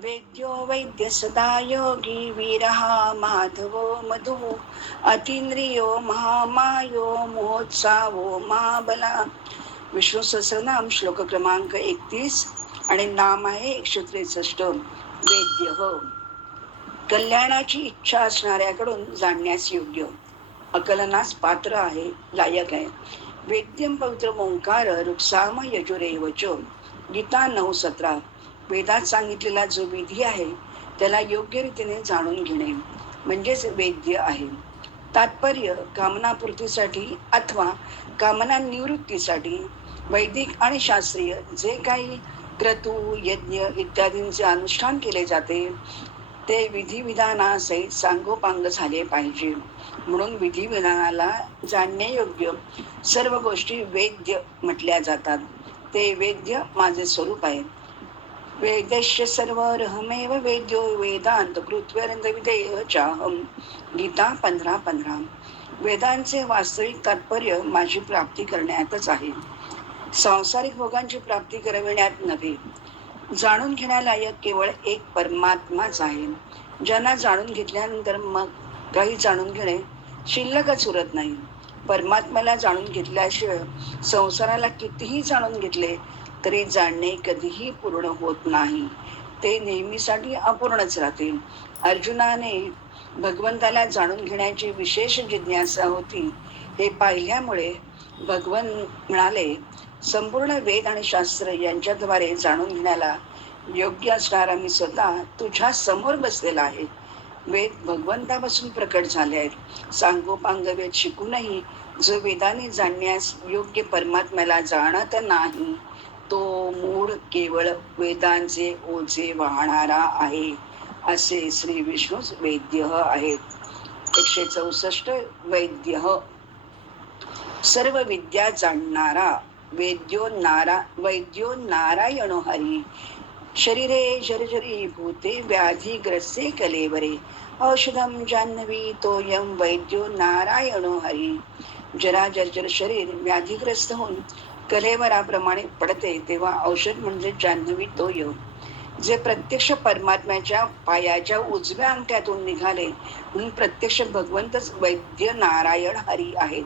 वेद्यो वैद्य सदा योगी वीरः माधवो मधु अतींद्रियो महामायो महोत्सावो महाबला. विष्णू सहस्रनाम श्लोक क्रमांक 31 आणि नाम आहे 163 वेद्य. कल्याणाची इच्छा असणाऱ्याकडून जाणण्यास योग्य, अकलनास पात्र आहे, लायक आहे. वेद्यम पवित्र ओंकार रुक्साम यजुरेवच. गीता 9:17. वेदात सांगितलेला जो विधी आहे त्याला योग्य रीतीने जाणून घेणे म्हणजेच वेद्य आहे. तात्पर्य कामनापूर्तीसाठी अथवा कामना निवृत्तीसाठी वैदिक आणि शास्त्रीय जे काही क्रतू यज्ञ इत्यादींचे अनुष्ठान केले जाते ते विधिविधानासहित सांगोपांग झाले पाहिजे. म्हणून विधिविधानाला जाणण्यायोग्य सर्व गोष्टी वेद्य म्हटल्या जातात. ते वेद्य माझे स्वरूप आहे. वेदस्य सर्वरहमेव वेद्यो वेदांत कृत्व्यरंदविधेय चाहम. गीता 15:15. वेदांचे वास्तविक तात्पर्य माझी प्राप्ती करण्यातच आहे, सांसारिक भोगांची प्राप्ती करविण्यात नव्हे. जाणून घेण्यालायक केवळ एक परमात्माच आहे. ज्यांना जाणून घेतल्यानंतर मग काही जाणून घेणे शिल्लकच उरत नाही. परमात्म्याला जाणून घेतल्याशिवाय संसाराला कितीही जाणून घेतले तरी जाणणे कधीही पूर्ण होत नाही. ते नेहमीसाठी अपूर्णच राहते. अर्जुनाने भगवंताला जाणून घेण्याची विशेष जिज्ञासा होती हे पाहिल्यामुळे भगवन म्हणाले, संपूर्ण वेद आणि शास्त्र यांच्याद्वारे जाणून घेण्याला योग्य असणारा मी स्वतः तुझ्या समोर बसलेला आहे. वेद भगवंतापासून प्रकट झाले आहेत. सांगोपांग वेद शिकूनही जो वेदाने जाणण्यास योग्य परमात्म्याला जाणत नाही तो मूढ केवळ वेदांचे ओझे वाहणारा आहे. असे श्री विष्णू वेद्य आहेत. 164 वैद्य सर्व विद्या जाणणारा. वैद्यो नारायणो हरी. शरीरे जर्जरी भूते व्याधिग्रस्ते कलेवरे. औषधम जान्हवी तोयम वैद्यो नारायणो हरी. जरा जर्जर शरीर व्याधिग्रस्त होऊन कलेवराप्रमाणे पडते तेव्हा औषध म्हणजे जान्हवी तोय, जे प्रत्यक्ष परमात्म्याच्या पायाच्या उजव्या अंगठ्यातून निघाले म्हणून प्रत्यक्ष भगवंतच वैद्य नारायण हरी आहेत.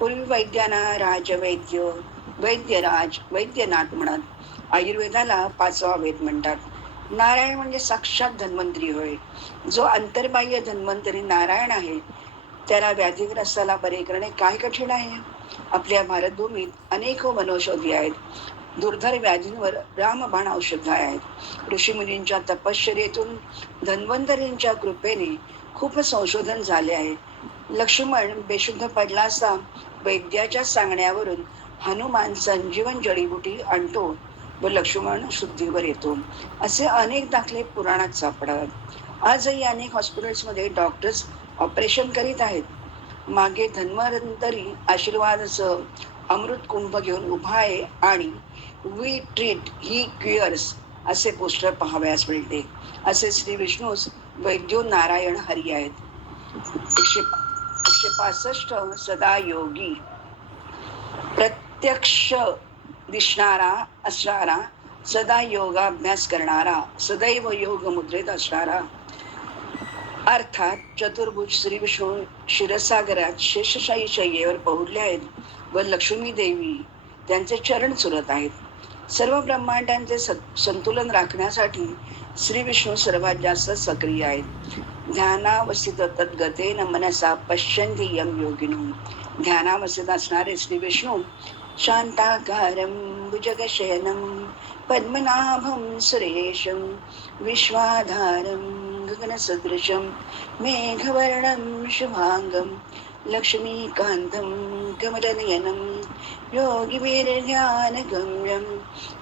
पूर्वी वैद्यांना राजवैद्य, वैद्यराज, वैद्यनाथ म्हणत. आयुर्वेदाला 5वा वेद म्हणतात. नारायण म्हणजे साक्षात धन्वंतरी होय. जो अंतर्बाह्य धन्वंतरी नारायण आहे त्याला व्याधिग्रस्ताला बरे करणे काय कठीण आहे. आपल्या भारतभूमीत अनेक वनौषधी आहेत. दुर्धर व्याधींवर रामबाण औषध आहेत. ऋषीमुनींच्या तपश्चर्येतून धन्वंतरींच्या कृपेने खूप संशोधन झाले आहे. लक्ष्मण बेशुद्ध पडला असता वैद्याच्या सांगण्यावरून हनुमान संजीवन जडीबुटी आणतो व लक्ष्मण शुद्धीवर येतो. असे अनेक दाखले पुराणात सापडतात. आजही अनेक हॉस्पिटल्समध्ये डॉक्टर्स ऑपरेशन करीत आहेत. मागे धन्वंतरी आशीर्वादाचं अमृत कुंभ घेऊन उभा आहे आणि वी ट्रीट ही क्युअर्स असे पोस्टर पाहावयास मिळते. असे श्री विष्णूस वैद्यो नारायण हरी आहेत. 165 सदा योगी. प्रत्यक्ष दिसणारा असणारा, सदा योगाभ्यास करणारा, सदैव योग मुद्रेत असणारा. अर्थात चतुर्भुज श्री विष्णू क्षीरसागरात शेषशाही शय्येवर पहुडले आहेत व लक्ष्मी देवी त्यांचे चरण चुरत आहेत. सर्व ब्रह्मांडांचे संतुलन राखण्यासाठी श्री विष्णू सर्वात जास्त सक्रिय आहेत. ध्यानावस्थित तद्गतेन मनसा पश्यन्ति यम योगिनो. ध्यानावस्थित असणारे श्री विष्णू शांताकारं भुजगशयनं पद्मनाभं सुरेशं विश्वाधारं गगनसदृशं मेघवर्णं शुभांगं लक्ष्मीकान्तं कमलनयनं योगिवीर्ध्यानगम्यं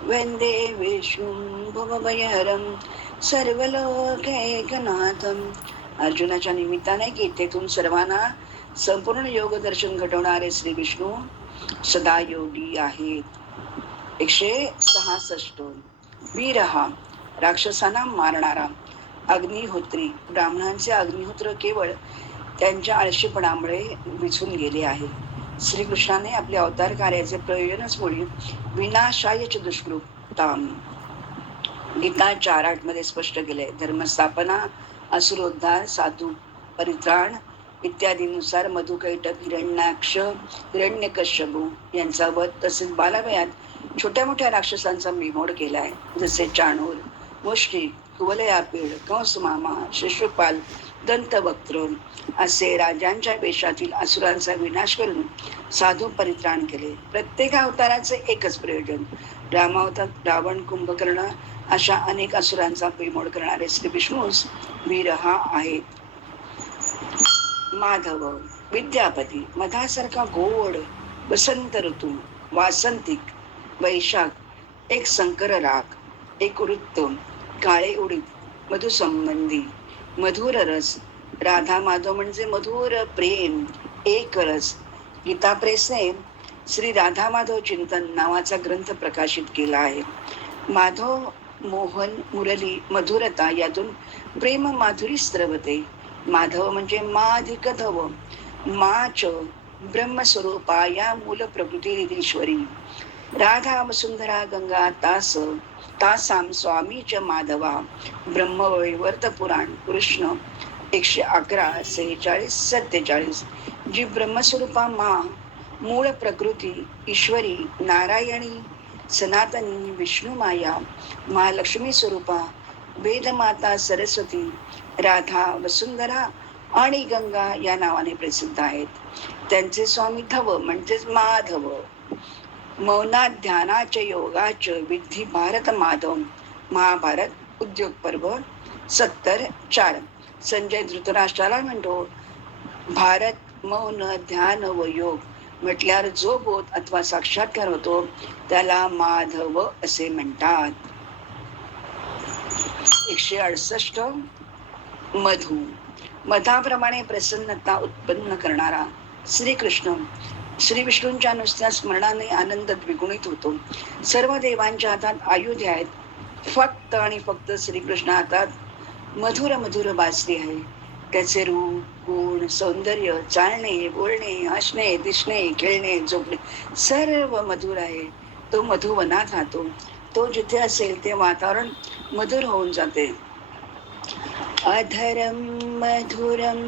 वन्दे विष्णुं भवभयहरं सर्वलोकैकनाथं. अर्जुनाच्या निमित्ताने गीतेतून सर्वांना संपूर्ण योग दर्शन घडवणारे श्री विष्णू सदा योगी आहेत. 166 वीरहा. राक्षसांना मारणारा. अग्निहोत्री. ब्राह्मणांचे अग्निहोत्र केवळ त्यांच्या आळशीपणामुळे विझून गेले आहे. श्रीकृष्णाने आपल्या अवतार कार्याचे प्रयोजनच मुळी विनाशायच दुष्कृताम गीता 4:8 मध्ये स्पष्ट केलंय. धर्मस्थापना, असुरोद्धार, साधू परित्राण इत्यादीनुसार मधुकैटभ, हिरण्याक्ष, हिरण्यकश्यपू यांचा वध, तसेच बालवयात छोट्या मोठ्या राक्षसांचा बिमोड केलाय. जसे चाणूर, मुष्टिक, कुवलयापीड, कंसमामा, शिशुपाल, दंतवक्त्र असे राजांच्या वेशातील असुरांचा विनाश करून साधू परित्राण केले. प्रत्येक अवताराचे एकच प्रयोजन. रामावतार रावण, कुंभकर्ण अशा अनेक असुरांचा बिमोड करणारे श्री विष्णूस वीरहा आहेत. माधव, विद्यापती, मधासारखा गोड वसंत ऋतू, वासंतिक, वैशाख, एक संकर राग, एक वृत्त, काळे उडीद, मधुसंबंधी, मधुर रस. राधा माधव म्हणजे मधुर प्रेम, एक रस. गीता प्रेसने श्री राधा माधव चिंतन नावाचा ग्रंथ प्रकाशित केला आहे. माधव, मोहन, मुरली, मधुरता यातून प्रेम माधुरी स्रवते. माधव म्हणजे माधिक धव, माच ब्रह्मस्वरूपा या मूल प्रकृती राधा वसुंधरा गंगा तासाम स्वामी च माधवा. ब्रह्मवैवर्त पुराण कृष्ण 111, 46, 47. जी ब्रह्मस्वरूपा मा, मूळ प्रकृती ईश्वरी, नारायणी, सनातनी, विष्णुमाया, महालक्ष्मी स्वरूपा, वेदमाता सरस्वती, राधा, वसुंधरा आणि गंगा या नावाने प्रसिद्ध आहेत. त्यांचे स्वामी धव म्हणजेच माधव. मौनात ध्यानाच योगाच विधी भारत माधव. महाभारत उद्योग पर्व 70:4. संजय धृतराष्ट्राला म्हणतो, भारत मौन, ध्यान व योग म्हटल्यावर जो बोध अथवा साक्षात्कार होतो त्याला माधव असे म्हणतात. 168. मधु, मधाप्रमाणे प्रसन्नता उत्पन्न करणारा. श्रीकृष्ण, श्री विष्णूंच्या नुसत्या स्मरणाने आनंद द्विगुणित होतो. सर्व देवांच्या हातात आयुधे आहेत, फक्त आणि फक्त श्रीकृष्ण हातात मधुर मधुर बासरी आहे. त्याचे रूप, गुण, सौंदर्य, चालणे, बोलणे, हसणे, दिसणे, खेळणे, झोपणे सर्व मधुर आहे. तो मधुवनात राहतो. तो जिथे असेल ते वातावरण मधुर होऊन जाते. अधरम मधुरम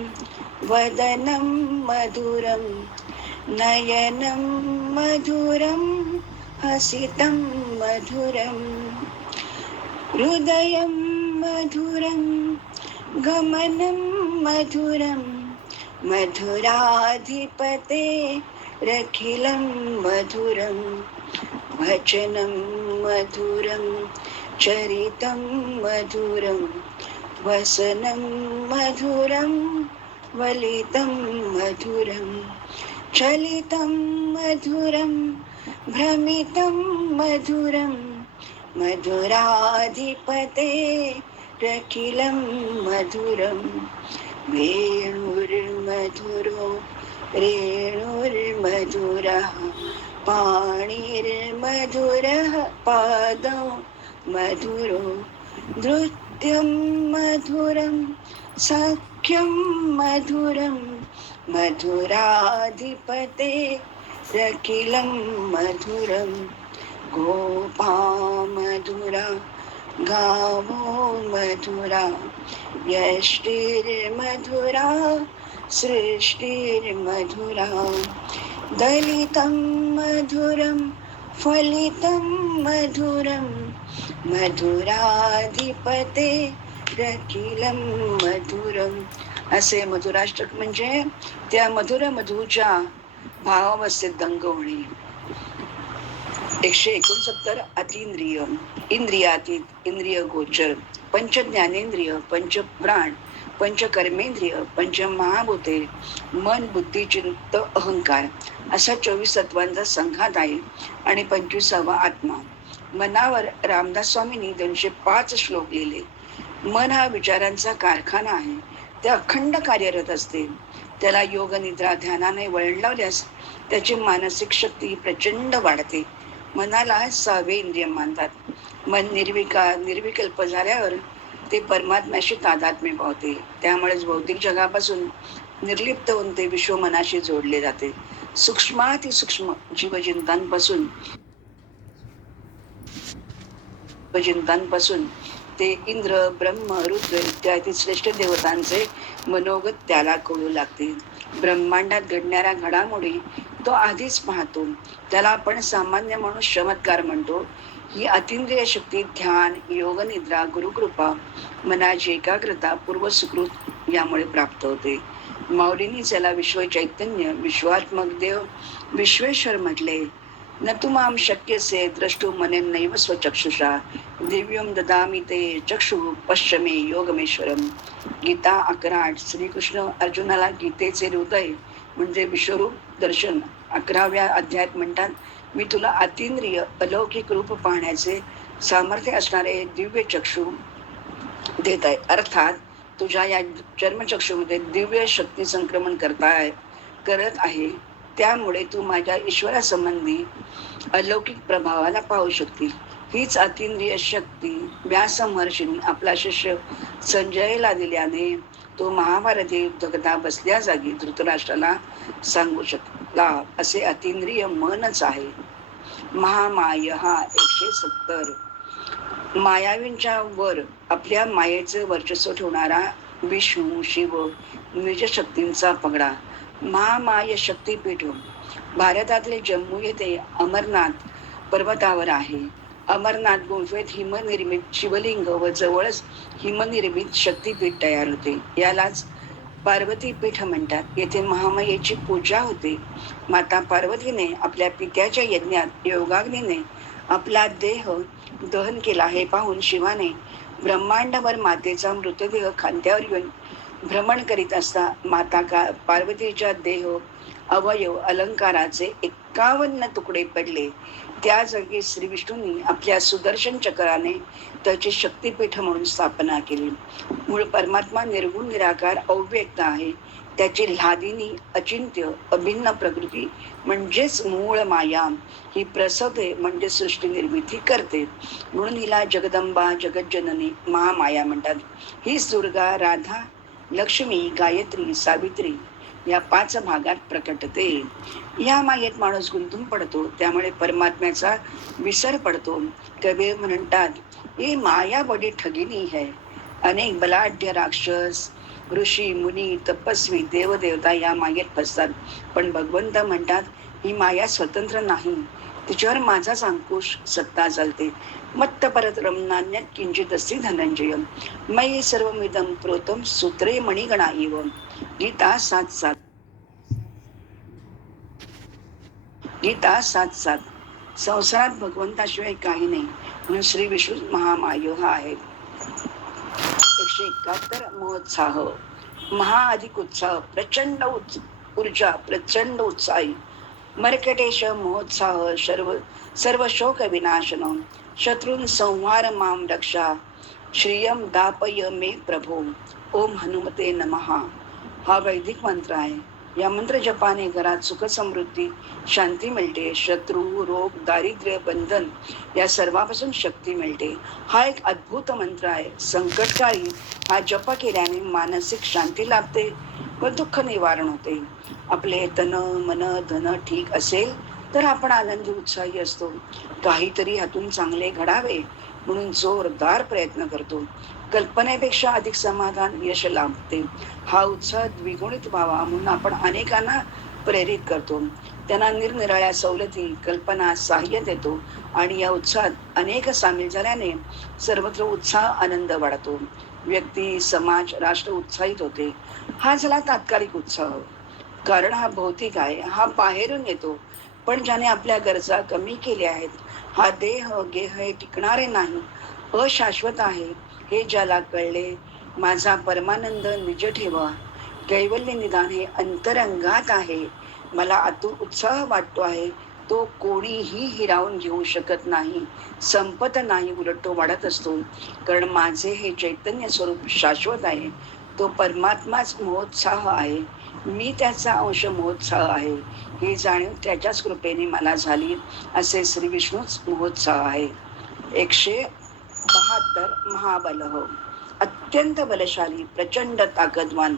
वदनम मधुरम नयनम मधुरम हसितम मधुरम हृदयम मधुरम गमनम मधुरम मधुराधिपते रखिलं मधुरम वचनं मधुरं चरितं मधुरं वसनं मधुरं वलितं मधुरं चलितं मधुरं भ्रमितं मधुरं मधुराधिपते रखिलं मधुरं वेणुर्मधुरो रेणुर्मधुरः पाणिर्मधुरः पादौ मधुरो नृत्यं मधुरं सख्यं मधुरं मधुराधिपते रखिलं मधुरं गोपा मधुरा गावो मधुरा यष्टिर्मधुरा सृष्टिर्मधुरा दलितं मधुरं फलितं मधुरं मधुराधिपते रखिलं मधुरं. असे मधुराष्टक म्हणजे त्या मधुर मधूच्या भावावस्थेत दंग होणे. 169. अतींद्रिय, इंद्रियातीत, इंद्रिय गोचर, पंच ज्ञानेंद्रिय, पंच प्राण, पंच कर्मेंद्रिय, पंच महाभूते, मन, बुद्धी, चित्त, अहंकार असा 24 तत्वांचा संघात आहे. आणि 25वा आत्मा. मनावर रामदास स्वामींनी 205 श्लोक लिहिले. मन हा विचारांचा कारखाना आहे. ते अखंड कार्यरत असते. त्याला योग निद्रा ध्यानाने वळण लावल्यास त्याची मानसिक शक्ती प्रचंड वाढते. मनाला 6वे इंद्रिय मानतात. मन निर्विकल्प झाल्यावर ते परमात्म्याशी तादात्म्य पावते. त्यामुळेच भौतिक जगापासून निर्लिप्त होऊन ते विश्व मनाशी जोडले जाते. सूक्ष्मातिसूक्ष्म जीवचिंतांपासून चिंतांपासून ते इंद्र, ब्रह्म, रुद्र इत्यादी श्रेष्ठ देवतांचे मनोगत त्याला कळू लागते. ब्रह्मांडात घडणाऱ्या घडामोडी तो आधीच पाहतो. त्याला आपण सामान्य माणूस चमत्कार म्हणतो. ही अतिंद्रिय शक्ती ध्यान, योग निद्रा, गुरुकृपा, मनाची एकाग्रता, पूर्व सुकृत यामुळे प्राप्त होते. माऊलींनी त्याला विश्व चैतन्य, विश्वात्मक देव, विश्वेश्वर म्हटले. न तु माम शक्यसे द्रष्टु मनेनैव स्वचक्षुषा दिव्यम ददामि ते चक्षु पश्चिमे योगमेश्वरम. गीता 11:8. श्रीकृष्ण अर्जुनाला गीतेचे हृदय म्हणजे विश्वरूप दर्शन 11व्या अध्यायात म्हणतात, मी तुला अतिंद्रिय अलौकिक रूप पाहण्याचे सामर्थ्य असणारे दिव्य चक्षु देत आहे. अर्थात तुझ्या या चर्मचक्षुमध्ये दिव्य शक्ती संक्रमण करत आहे. त्यामुळे तू माझ्या ईश्वरासंबंधी अलौकिक प्रभावाला पाहू शकतील. हीच अतिंद्रिय शक्ती व्यास महर्षींनी आपला शिष्य संजयला दिल्याने तो महाभारती युद्धकथा बसल्या जागी धृतराष्ट्राला सांगू शकला. असे अतिंद्रिय मनच आहे. महामाय हा 170 मायावींच्या वर आपल्या मायेचे वर्चस्व ठेवणारा विष्णू शिव निजशक्तींचा पगडा. महामाय शक्तीपीठ भारतातले जम्मू येथे अमरनाथ पर्वतावर आहे. अमरनाथ गुंफेत हिमनिर्मित शिवलिंग व जवळच हिमनिर्मित शक्तीपीठ तयार होते. यालाच पार्वती पीठ म्हणतात. येथे महामायेची पूजा होते. माता पार्वतीने आपल्या पित्याच्या यज्ञात योगाग्नीने आपला देह दहन केला हे पाहून शिवाने ब्रह्मांडावर मातेचा मृतदेह खांद्यावर घेऊन भ्रमण करीत असता पार्वतीच्या देह अवयव अलंकाराचे 51 तुकडे पडले. त्या जागी श्री विष्णूंनी आपल्या सुदर्शन चक्राने त्याची शक्तीपीठ म्हणून स्थापना केली. मूळ परमात्मा निर्गुण निराकार अव्यक्त आहे. त्याची ल्हादिनी अचिंत्य अभिन्न प्रकृती म्हणजेच मूळ माया ही प्रसवते म्हणजे सृष्टी निर्मिती करते. म्हणून हिला जगदंबा जगज्जननी महामाया म्हणतात. हीच दुर्गा, राधा, लक्ष्मी, गायत्री, सावित्री या 5 भागात प्रकटते. या मायेत माणूस गुंतून पडतो. त्यामुळे परमात्म्याचा विसर पडतो. कबीर म्हणतात, ही माया बडी ठगिनी है. अनेक बलाढ्य राक्षस, ऋषी, मुनी, तपस्वी, देवदेवता या मायेत फसतात. पण भगवंत म्हणतात, ही माया स्वतंत्र नाही. तिच्यावर माझाच अंकुश सत्ता चालते. मत्त परत रमनान्यात किंचित असती धनंजय मयी सर्वमिदं प्रोतम सूत्रे मणिगणा इव. गीता 7:7. गीता 7:7. संसारात भगवंताशिवाय काही नाही. म्हणून श्री विष्णू महामाय हा आहे. 171 महोत्साह. महाअधिक उत्साह, प्रचंड ऊर्जा, प्रचंड उत्साही. मर्कटेश महोत्साह सर्व शोक विनाशन. शत्रून् संहार माम रक्षा. श्रियम दापय मे प्रभो. ओम हनुमते नमः. हा वैदिक मंत्र आहे. या मंत्र जपाने घरात सुख समृद्धी शांती मिळते. शत्रू, रोग, दारिद्र्य, बंधन या सर्वांपासून शक्ती मिळते. हा एक अद्भुत मंत्र आहे. संकटकाळी हा जप केल्याने मानसिक शांती लाभते व दुःख निवारण होते. आपले तन मन धन ठीक असेल तर आपण आनंदी उत्साही असतो. काहीतरी हातून चांगले घडावे म्हणून जोरदार प्रयत्न करतो. कल्पनेपेक्षा अधिक समाधान यश लाभते. हा उत्साह द्विगुणित व्हावा म्हणून आपण अनेकांना प्रेरित करतो. त्यांना निरनिराळ्या सवलती कल्पना सहाय्य देतो आणि या उत्साहात अनेक सामील झाल्याने सर्वत्र उत्साह आनंद वाढतो. व्यक्ती समाज राष्ट्र उत्साहित होते. हा झाला तात्कालिक उत्साह. कारण हा भौतिक आहे. हा बाहेरून येतो. पण ज्याने आपल्या गरजा कमी केल्या आहेत, हा देह गेह हे टिकणारे नाही, अशाश्वत आहे हे ज्याला कळले, माझा परमानंद निज ठेवा, कैवल्य निदान हे अंतरंगात आहे, मला आतून उत्साह वाटतो आहे, तो कोणीही हिरावून घेऊ शकत नाही, संपत नाही, उलट तो वाढत असतो. कारण माझे हे चैतन्य स्वरूप शाश्वत आहे. तो परमात्माच महोत्साह आहे. मी त्याचा अंश महोत्साह आहे. ही जाणीव त्याच्याच कृपेने मला झाली. असे श्री विष्णूच महोत्साह आहे. 172 महाबलः. अत्यंत बलशाली, प्रचंड ताकदवान.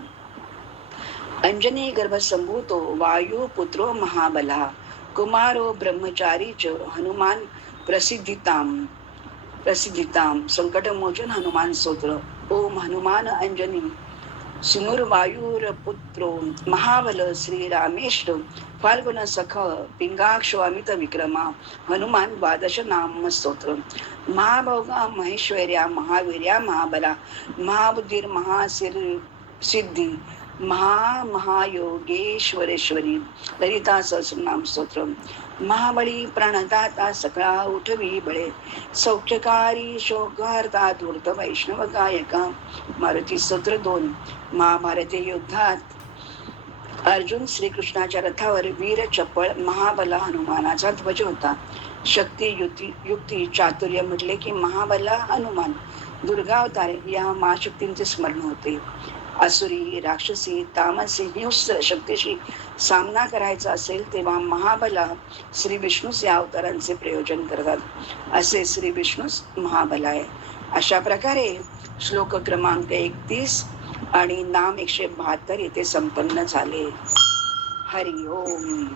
अंजनी गर्भसंभूतो वायू पुत्रो महाबला. कुमारो ब्रह्मचारी च हनुमान प्रसिद्धिताम. प्रसिद्धिताम संकटमोचन हनुमान स्तोत्र. ओम हनुमान अंजनी सुनुर्वायुरपुत्रो महाबल श्रीरामेश्वर फाल्गुन सख पिंगाक्षो अमित विक्रमा हनुमान द्वादश नाम स्तोत्र. महाभोगा महेश्वर्या महावीर्या महाबला महाबुद्धीर सिद्धी महायोगेश्वरेश्वरी ललिता सहस्रनाम स्तोत्र. महाबळी प्रणदाता सकळा उठवी बळे सौख्यकारी शोकहर्ता धूर्त वैष्णव गायका मारुती स्तोत्र 2. महाभारतीय युद्धात अर्जुन श्रीकृष्णाच्या रथावर वीर चपळ महाबला हनुमानाचा ध्वज होता. शक्ती युक्ती चातुर्य म्हटले की महाबला हनुमान दुर्गावतारे या महाशक्तींचे स्मरण होते. असुरी राक्षसी तामसी हिंस्र शक्तीशी सामना करायचा असेल तेव्हा महाबला श्री विष्णूच या अवतारांचे प्रयोजन करतात. असे श्री विष्णूच महाबला आहे. अशा प्रकारे श्लोक क्रमांक 31 आणि नाम 172 येथे संपन्न झाले. हरि ओम.